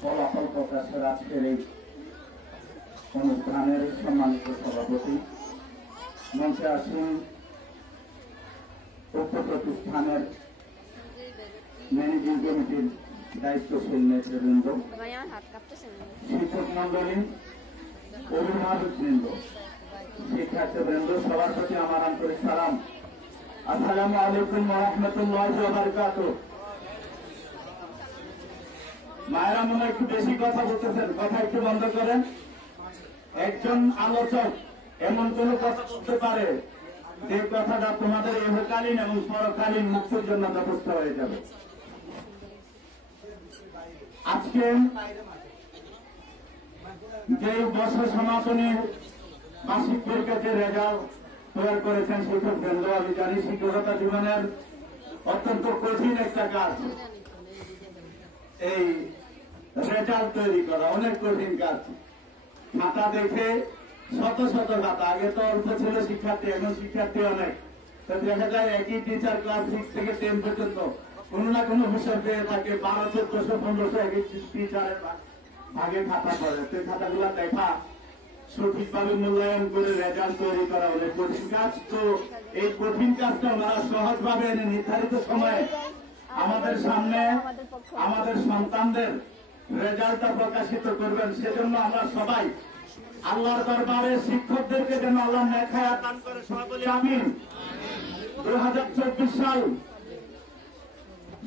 ফলাফল প্রকাশের আজকের এই অনুষ্ঠানের সম্মানিত সভাপতি, মঞ্চে আসেন উক্ত প্রতিষ্ঠানের ম্যানেজিং কমিটির দায়িত্বশীল নেতৃবৃন্দ, শিক্ষক মন্ডলী, অভিভাবকবৃন্দ, শিক্ষার্থীবৃন্দ, সবার প্রতি আমার আন্তরিক সালাম। আসসালামু আলাইকুম ওয়া রাহমাতুল্লাহি ওয়া বারাকাতুহু। মায়েরা মনে একটু বেশি কথা বলতেছেন, কথা একটু বন্ধ করেন। একজন আলোচক এমন কোন কথা বলতে পারে যে কথাটা তোমাদের ইহকালীন এবং পরকালীন মুক্তির জন্য যথেষ্ট হয়ে যাবে। আজকে যে বর্ষ সমাপনী মাসিক পরীক্ষার যে রেজাল্ট তৈরি করেছেন শিক্ষক বৃন্দ, আমি জানি শিক্ষকতা জীবনের অত্যন্ত কঠিন একটা কাজ। এই রেজাল্ট তৈরি করা অনেক কঠিন কাজ। খাতা দেখে শত শত খাতা, আগে তো অল্প ছিল শিক্ষার্থী, এখন শিক্ষার্থী অনেক, তো দেখা যায় একই টিচার ক্লাস 6 থেকে 10 পর্যন্ত কোন না কোনো বিষয় পেয়ে থাকে। 1200, 1400, 1500 এক টিচারের ভাগে খাতা পড়ে। সেই খাতাগুলা দেখা, সঠিকভাবে মূল্যায়ন করে রেজাল্ট তৈরি করা অনেক কঠিন কাজ। তো এই কঠিন কাজটা আমরা সহজভাবে এনে নির্ধারিত সময়ে আমাদের সামনে আমাদের সন্তানদের রেজাল্টটা প্রকাশিত করবেন। সেজন্য আমরা সবাই আল্লাহর দরবারে শিক্ষকদেরকে যেন আল্লাহ নেক হায়াত দান করে, সবাই বলি আমিন। 2024 সাল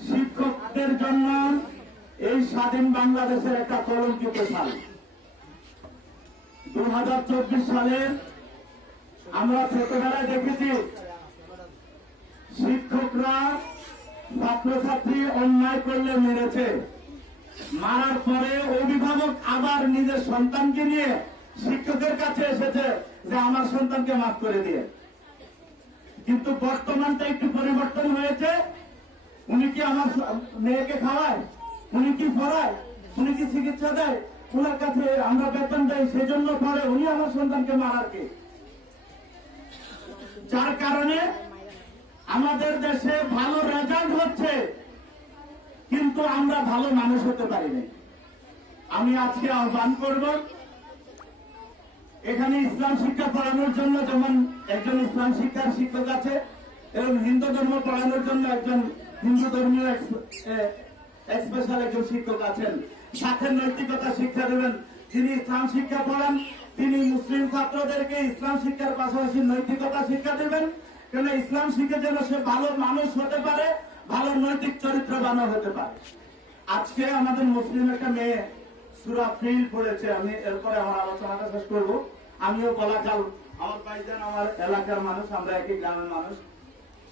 শিক্ষকদের জন্য এই স্বাধীন বাংলাদেশের একটা কলঙ্কিত সাল। 2024 সালে আমরা ছোটবেলায় দেখেছি শিক্ষকরা ছাত্রছাত্রী অন্যায় করলে মেরেছে, মারার পরে অভিভাবক আবার নিজের সন্তানকে নিয়ে শিক্ষকের কাছে এসেছে যে আমার সন্তানকে মাফ করে দিয়ে। কিন্তু বর্তমানটা একটু পরিবর্তন হয়েছে। উনি কি আমার মেয়েকে খাওয়ায়, উনি কি পড়ায়, উনি কি চিকিৎসা দেয়, ওনার কাছে আমরা বেতন দেয়, সেজন্য পরে উনি আমার সন্তানকে মারার কে? যার কারণে আমাদের দেশে ভালো রেজাল্ট হচ্ছে কিন্তু আমরা ভালো মানুষ হতে পারি না। আমি আজকে আহ্বান করব, এখানে ইসলাম শিক্ষা পড়ানোর জন্য যেমন একজন ইসলাম শিক্ষার শিক্ষক আছে, এবং হিন্দু ধর্ম পড়ানোর জন্য একজন হিন্দু ধর্মীয় স্পেশাল একজন শিক্ষক আছেন। সাথে নৈতিকতা শিক্ষা দেবেন। যিনি ইসলাম শিক্ষা পড়ান তিনি মুসলিম ছাত্রদেরকে ইসলাম শিক্ষার পাশাপাশি নৈতিকতা শিক্ষা দেবেন, কেন ইসলাম শিখে যেন সে ভালো মানুষ হতে পারে, ভালো নৈতিক চরিত্রবান হতে পারে। আজকে আমাদের মুসলিম একটা মেয়ে সূরা ফিল পড়েছে। আমি এরপরে আমার আলোচনাটা শেষ করব। আমিও বলাখাল, আমার ভাইজান আমার এলাকার মানুষ, আমরা একই গ্রামের মানুষ।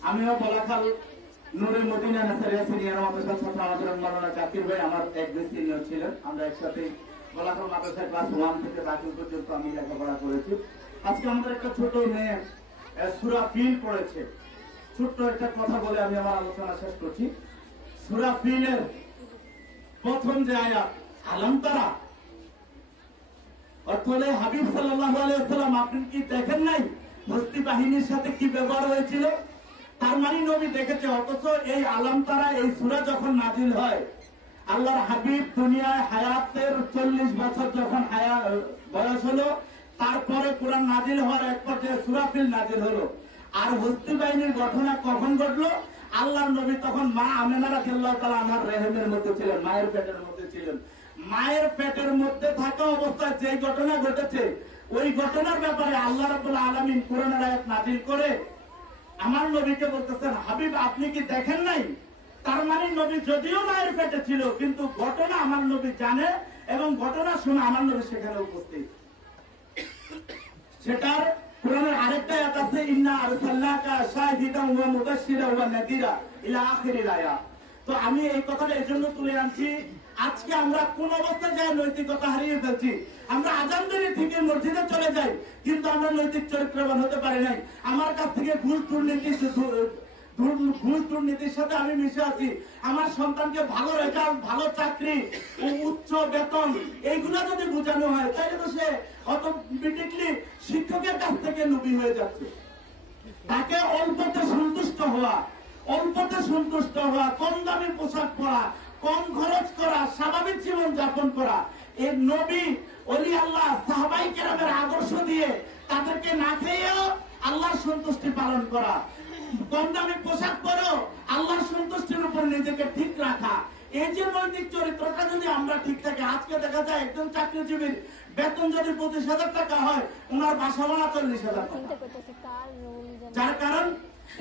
আমিও বলাখাল নূরে মদিনা নাসারিয়া সিনিয়র মাদ্রাসা ছাত্র, আমাদের মাওলানা জাকির ভাই আমার একজন সিনিয়র ছিলেন। আমরা একসাথে বলাখাল মাদ্রাসায় ক্লাস 1 থেকে দাখিল পর্যন্ত আমি লেখাপড়া করেছি। আজকে আমাদের একটা ছোট মেয়ে সূরা ফিল পড়েছে। ছোট্ট একটা কথা বলে আমি আমার আলোচনা শেষ করছি। সূরা ফিলের প্রথম যে আয়াত আলাম তারা, অর্থ হলে হাবিব সাল্লাল্লাহু আলাইহি ওয়াসাল্লাম আপনি কি দেখেন নাই হস্তি বাহিনীর সাথে কি ব্যবহার হয়েছিল? তার মানে নবী দেখেছে। অথচ এই আলাম তারা এই সূরা যখন নাজিল হয়, আল্লাহর হাবিব দুনিয়ায় হায়াতের 40 বছর যখন বয়স হলো, তারপরে কোরআন নাজিল হওয়ার এক পর্যায়ে সূরা ফিল নাজিল হলো। আর হস্তি বাহিনীর ঘটনা কখন ঘটলো? আল্লাহর নবী তখন মা আমেনা রাদিয়াল্লাহু তাআলা আনহার রেহেমের মধ্যে ছিলেন, মায়ের পেটের মধ্যে ছিলেন। মায়ের পেটের মধ্যে থাকা অবস্থায় যে ঘটনা ঘটেছে, ওই ঘটনার ব্যাপারে আল্লাহ রাব্বুল আলামিন কোরআনের আয়াত নাজিল করে আমার নবীকে বলতেছেন, হাবিব আপনি কি দেখেন নাই? তার মানে নবী যদিও মায়ের পেটে ছিল, কিন্তু ঘটনা আমার নবী জানে এবং ঘটনা শুনে আমার নবী সেখানে উপস্থিত। সেটার কোরআনের আরেকটা আয়াত আছে, ইন্না আরসালনাকা শাহিদান ওয়া মুবাশশিরান ওয়া নাযীরা ইলা আখিরিল আয়াত। তো আমি এই কথাটা এজন্য তুলে আনছি, আজকে আমরা কোন অবস্থায় যাই নৈতিকতা হারিয়ে ফেলছি। আমরা আজান দেরি থেকে মসজিদে চলে যাই, কিন্তু আমরা নৈতিক চরিত্রবান হতে পারি নাই। আমার কাছ থেকে ঘুষ দুর্নীতির সাথে আমি মিশে আছি। আমার সন্তানকে ভালো রেজাল্ট, ভালো চাকরি ও উচ্চ বেতন এইগুলা যদি বোঝানো হয়, তাহলে তো সে অটোমেটিকলি শিক্ষকের কাছ থেকে লোভী হয়ে যাচ্ছে। তাকে অল্পতে সন্তুষ্ট হওয়া, কম দামি পোশাক পরা, কম খরচ করা, স্বাভাবিক জীবন যাপন করা, এই নবী ওলি আল্লাহ সাহাবাই কেরামের আদর্শ দিয়ে তাদেরকে না খেয়েও আল্লাহর সন্তুষ্টি পালন করা, কম দামি পোশাক পরো, আল্লাহর সন্তুষ্টির উপর নিজেকে ঠিক রাখা, এই যে নৈতিক চরিত্রটা যদি আমরা ঠিক থাকি, আজকে দেখা যায় একজন চাকরিজীবীর বেতন যদি 25,000 টাকা হয়, ওনার বাসা ভাড়া 40,000 টাকা। যার কারণ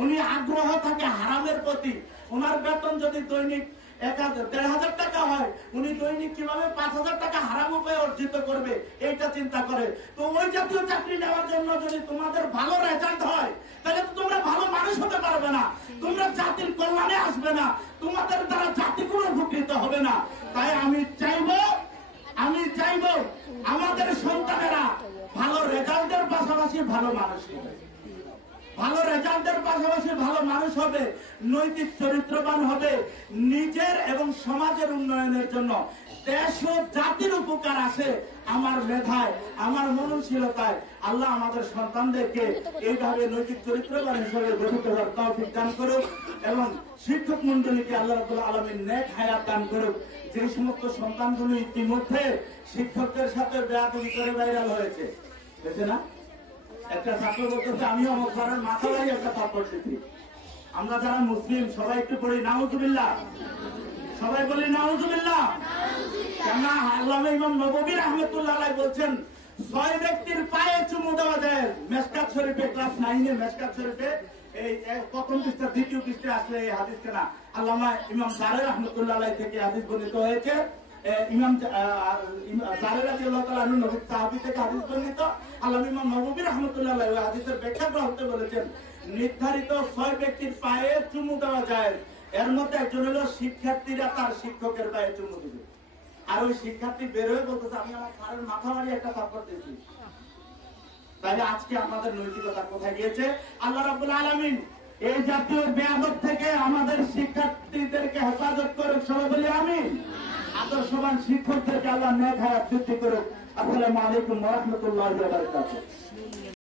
উনি আগ্রহ থাকে হারামের প্রতি। ওনার বেতন যদি দৈনিক 1,500 টাকা হয়, উনি দৈনিক কিভাবে 5,000 টাকা হারাম উপায়ে অর্জিত করবে এইটা চিন্তা করে। তো ওই জাতীয় চাকরি নেওয়ার জন্য যদি তোমাদের ভালো রেজাল্ট হয়, তাহলে তো তোমরা ভালো মানুষ হতে পারবে না, তোমরা জাতির কল্যাণে আসবে না, তোমাদের দ্বারা জাতি কোনো উপকৃত হবে না। তাই আমি চাইবো আমাদের সন্তানেরা ভালো রেজাল্টের পাশাপাশি ভালো মানুষ হবে, ভালো রেজাল্টের পাশাপাশি ভালো মানুষ হবে, নৈতিক চরিত্রবান হবে, নিজের এবং সমাজের উন্নয়নের জন্য দেশ ও জাতির উপকার আসে আমার মেধায়, আমার মননশীলতায়। আল্লাহ আমাদের সন্তানদেরকে এইভাবে নৈতিক চরিত্রবান হিসেবে গঠিত হওয়ার তৌফিক দান করুক এবং শিক্ষক মন্ডলীকে আল্লাহ রাব্বুল আলামিন নেক হায়াত দান করুক। যে সমস্ত সন্তানগুলো ইতিমধ্যে শিক্ষকদের সাথে বেয়াদবি করে ভাইরাল হয়েছে, বুঝছে না? একটা ছাত্র বলতেছে আমিও আমার ঘরের মাথা ভাই একটা থাপ্পড় দিচ্ছি। আমরা যারা মুসলিম সবাই একটু পড়ি নাউজুবিল্লাহ, সবাই বলি নাউজুবিল্লাহ। কেন আল্লামা ইমাম নববী রাহমাতুল্লাহ আলাইহি বলছেন 6 ব্যক্তির পায়ে চুমু দেওয়া যায়। মেশকাত শরীফে ক্লাস 9 এ মেশকাত শরীফে এই প্রথম পৃষ্ঠা দ্বিতীয় পৃষ্ঠা আসলে এই হাদিস কেনা আল্লামা ইমাম জারে রাহমাতুল্লাহ আলাইহি থেকে হাদিস বর্ণিত হয়েছে। ইমাম জারে রাদিয়াল্লাহু তাআলা আনহু নবী সাহাবী থেকে হাদিস বর্ণিত। আল্লামা ইমাম নববী রাহমাতুল্লাহ আলাইহি ওই হাদিসের ব্যাখ্যা করতে বলেছেন নির্ধারিত 6 ব্যক্তির পায়ে চুমু দেওয়া যায়। এর মধ্যে একজন হলো শিক্ষার্থীরা তার শিক্ষকের পায়ে চুমু দিবে, আর ওই শিক্ষার্থী বের হয়ে বলতেছে আমি আমার স্যারের মাথা মারি একটা থাপ্পড় দিয়েছি। তাহলে আজকে আমাদের নৈতিকতা কোথায় গিয়েছে? আল্লাহ রাব্বুল আলামিন এই জাতীয় বেয়াদব থেকে আমাদের শিক্ষার্থীদেরকে হেফাজত করুক, সবাই বলি আমিন। আদর্শবান শিক্ষকদেরকে আল্লাহ নেক হায়াত বৃদ্ধি করুক। আসসালামু আলাইকুম ওয়া রাহমাতুল্লাহি ওয়া বারাকাতুহু।